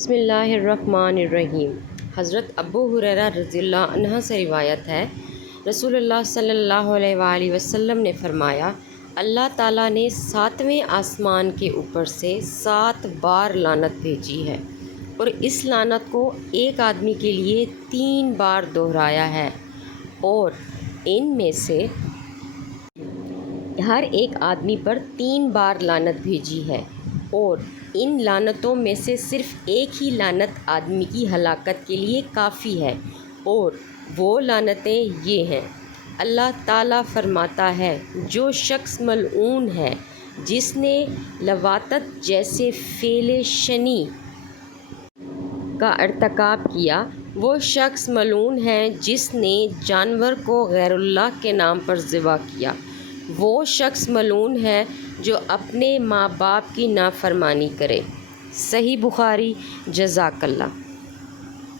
بسم اللہ الرحمن الرحیم۔ حضرت ابو ہریرہ رضی اللہ عنہ سے روایت ہے، رسول اللہ صلی اللہ علیہ وآلہ وسلم نے فرمایا، اللہ تعالیٰ نے 7ویں آسمان کے اوپر سے 7 بار لعنت بھیجی ہے اور اس لعنت کو ایک آدمی کے لیے 3 بار دہرایا ہے، اور ان میں سے ہر ایک آدمی پر 3 بار لعنت بھیجی ہے، اور ان لعنتوں میں سے صرف ایک ہی لعنت آدمی کی ہلاکت کے لیے کافی ہے، اور وہ لعنتیں یہ ہیں۔ اللہ تعالیٰ فرماتا ہے، جو شخص ملعون ہے جس نے لواطت جیسے فعل شنیع کا ارتکاب کیا، وہ شخص ملعون ہے جس نے جانور کو غیر اللہ کے نام پر ذبح کیا، وہ شخص ملعون ہے جو اپنے ماں باپ کی نافرمانی کرے۔ صحیح بخاری۔ جزاک اللہ۔